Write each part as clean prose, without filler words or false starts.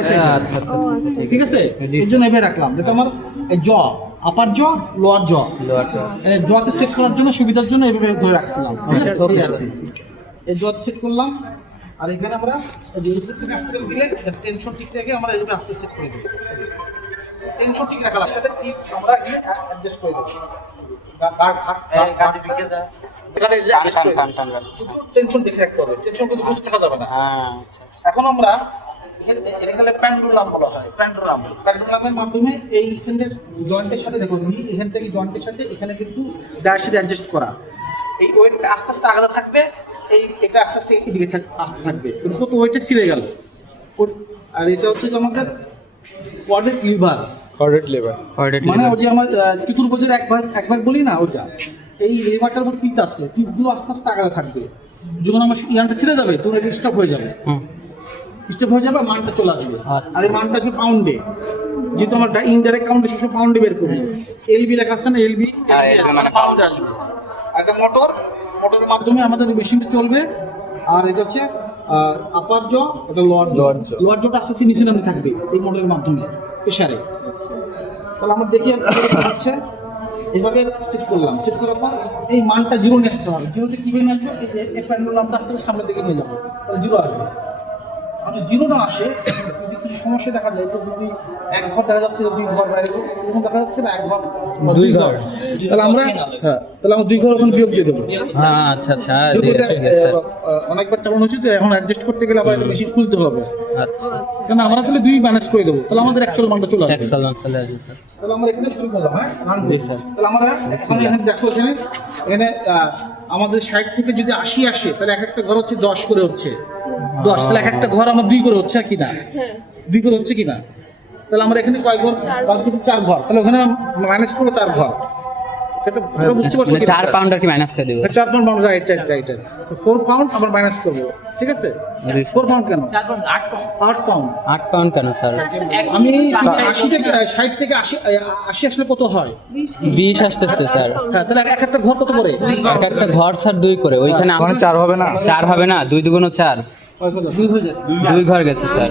আচ্ছা আচ্ছা ঠিক আছে, এই জন্য এভাবে রাখলাম যেটা আমার জ আপার জ লোয়ার জ জতে চেক করার জন্য সুবিধার জন্য এভাবে ধরে রাখছিলাম। এই জতে চেক করলাম, আর এখানে আমরা উপর থেকে আস্তে করে দিলে টেনশন ঠিক রেখে আমরা এইভাবে আস্তে চেক করে দিই। টেনশন ঠিক রাখার সাথে ঠিক আমরা এখানে অ্যাডজাস্ট করে দেবো। টেনশন দেখে রাখতে হবে, টেনশন কিন্তু বুঝতে থাকা যাবে না। এখন আমরা এখানে প্যান্ডুলাম বলা হয়, প্যান্ডুলামের মাধ্যমে এই এখানের জয়েন্টের সাথে দেখো এখান থেকে জয়েন্টের সাথে এখানে কিন্তু ডায়ের সাথে অ্যাডজাস্ট করা, এই ওয়েটটা আস্তে আস্তে আগাতে থাকবে, এই এটা আস্তে আস্তে এদিকে আসতে থাকবে, কিন্তু ওয়েটটা ছিঁড়ে গেল। আর এটা হচ্ছে যে আমাদের কোয়াড্রেট লিভার, মানে ওই যে আমার চতুর্ভুজের এক ভাগ বলি না, ওটা এই লিভারটার উপর পিত আছে, পিতগুলো আস্তে আস্তে আগাতে থাকবে। যখন আমার ইয়ানটা ছিঁড়ে যাবে তখন এটা স্টপ হয়ে যাবে, মানটা চলে আসবে। আর এই মানটা কি পাউন্ডে, যেহেতু আমার ইনডাইরেক্ট কাউন্টে সব পাউন্ডে বের করবো। এলবি লেখা আছে না, এলবি মানে পাউন্ডে আসবে। আর একটা মোটরের মাধ্যমে আমাদের মেশিনটা চলবে। আর এটা হচ্ছে আপার জ, এটা লোয়ার জটা আস্তে আস্তে নিচে নামতে থাকবে এই মোটরের মাধ্যমে প্রেসারে। তাহলে আমরা দেখি হচ্ছে এইভাবে সেট করলাম, সেট করার পর এই মানটা জিরো নিয়ে আসতে হবে। জিরোতে কীভাবে নিয়ে আসবে, এই যে এই প্যান্ডুলামটা আস্তে করে সামনের দিকে নিয়ে যাবো, তাহলে জিরো আসবে। আচ্ছা, জিরো না আসে যদি কিছু সমস্যা দেখা যায়, তো যদি এক ঘর দেখা যাচ্ছে, দুই ঘর বাইরে এরকম দেখা যাচ্ছে না, এক ঘর দুই ঘর, তাহলে আমরা দুই ঘর ওখানে বিয়োগ দিয়ে দেবো। আচ্ছা আচ্ছা, অনেকবার চালানো হচ্ছে তো, এখন অ্যাডজাস্ট করতে গেলে আবার মেশিন খুলতে হবে। আচ্ছা, কারণ আমরা তাহলে দুই ম্যানেজ করে দেবো, তাহলে আমাদের অ্যাকচুয়াল মানটা চলে আসবে। তাহলে আমরা এখানে শুরু করলাম। তাহলে আমরা এখানে দেখো, এখানে আমাদের 60 থেকে যদি 80 আসে, তাহলে এক একটা ঘর হচ্ছে 10 করে হচ্ছে 10, তাহলে এক একটা ঘর আমার 2 করে হচ্ছে কি না, 2 করে হচ্ছে কি না। তাহলে আমরা এখানে কয় ঘর, 4 ঘর, তাহলে ওখানে ম্যানেজ করবো 4 ঘর। বুঝতে পারছো, 4 পাউন্ড আর কি মাইনাস করে দেব। 4 পাউন্ড রাইট, 4 পাউন্ড আবার মাইনাস করবো, ঠিক আছে। 4 পাউন্ড কেন, 8 পাউন্ড কেন স্যার? আমি 80 থেকে 60 থেকে 80 আসলে কত হয়, 20 আসতেছে স্যার। হ্যাঁ, তাহলে এক একটা ঘর কত করে, এক একটা ঘর স্যার 2 করে। ওইখানে 4 হবে না, 4 হবে না, 2 দুগুণ 4, 2 ঘর গেছে স্যার।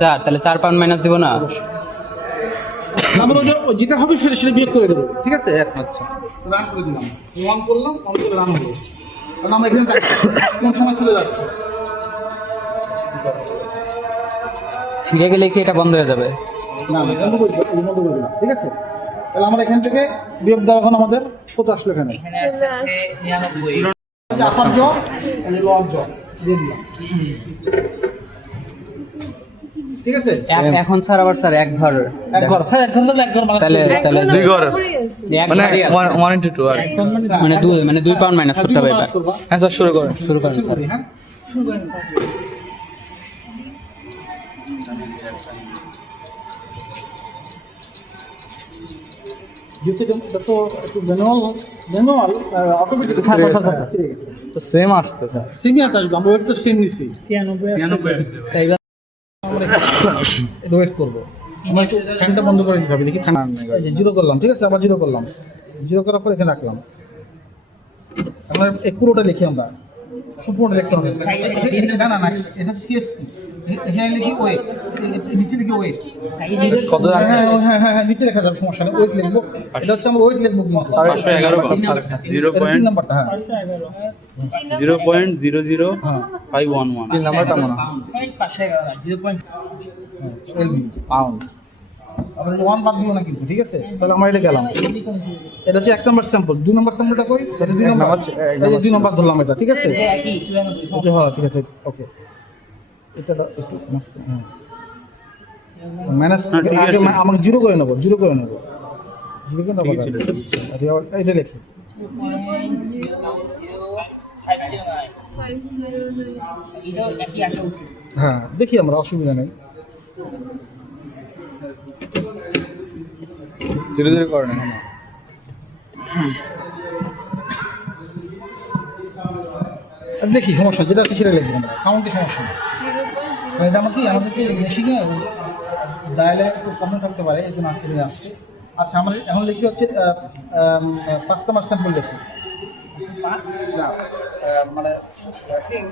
4, তাহলে 4 পাউন্ড মাইনাস দিব না, আমরা যেটা হবে সেটা বিয়োগ করে দেবো, ঠিক আছে। আচ্ছা, রান করে দিলাম, অন করলাম, অন করে রান হলো। তাহলে আমরা এখানে কোন সময় চলে যাচ্ছে, ছিঁড়ে গেলে কি এটা বন্ধ হয়ে যাবে? না, বন্ধ করে দিলাম, ঠিক আছে। তাহলে আমরা এখান থেকে বিয়োগ দেওয়া, এখন আমাদের কত আসলো এখানে, আপার জ লোয়ার জ দিয়ে দিলাম, ঠিক আছে। এখন স্যার আবার স্যার এক ঘর তাহলে 2 ঘর মানে 1 into 2 আর মানে 2 পাউন্ড মাইনাস করতে হবে এবার। হ্যাঁ স্যার, শুরু করেন স্যার। অটোমেটিক তো সেম আসছে স্যার, সেমই আসবে, আমরা ওয়েট তো সেম নিছি 96। ওয়েট করবো, আমরা একটু ফ্যানটা বন্ধ করে দিতে হবে, দেখি ঠান্ডা এই যে জিরো করলাম, ঠিক আছে। আবার জিরো করলাম, জিরো করার পর এখানে রাখলাম। আমরা এই পুরোটা লিখি, আমরা পুরোটা লিখতে হবে। না, এটা সিএসপি, এখানে লিখি ওয়েট, নিচে লিখি ওয়েট কত, হ্যাঁ নিচে লেখা যাবে, সমস্যা নেই, ওয়েট লিখবো। এটা হচ্ছে আমরা ওয়েট লিখবো, 511 নাম্বারটা, হ্যাঁ 0.00511 3 নাম্বারটা মনে হয় পাউন্ড। আমরা যে 1 বাদ দিব না কিন্তু, ঠিক আছে। তাহলে আমরা এটা গেলাম, এটা হচ্ছে 1 নম্বর স্যাম্পল। 2 নম্বর স্যাম্পলটা কই, 2 নম্বর, এই যে 2 নম্বর ধরলাম এটা, ঠিক আছে। হ্যাঁ, ঠিক আছে, ওকে। এটা একটু ম্যানেজ আগে আমাকে জিরো করে নেবো, জিরো করে নেবো, এটা লিখি। হ্যাঁ, দেখি আমরা, অসুবিধা নেই। 0 করে নেন। দেখি সমস্যা যেটা আছে সেটা লিখবো আমরা, কাউন্টে সমস্যা নেই। এটা আমাদেরকে মেশিনে ডায়ালে একটু প্রবলেম থাকতে পারে, এই জন্য আজকে আসছে। আচ্ছা, আমরা এখন লিখি হচ্ছে 5 নম্বর স্যাম্পল লিখি, মানে 3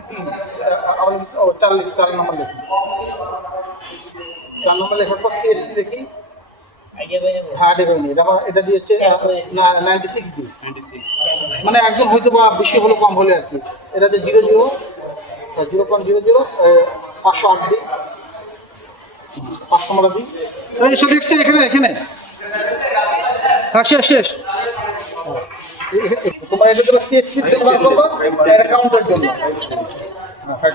4 নম্বর লিখি। 4 নম্বর লেখার পর সিএসপি দেখি। হ্যাঁ আইডিয়া করে নি। এটা দিয়ে হচ্ছে না 96 দিই, মানে একদম হয়তো বা বেশি হলো কম হলে আর কি। এটাতে 00 0.00 508 দিই, 5 নম্বর দিই। এই সব এক্সট্রা এখানে হ্যাঁ শেষ। তোমার এটা তো সিএসপি জন্য বার করবা, এটা কাউন্টার জন্য। হ্যাঁ 5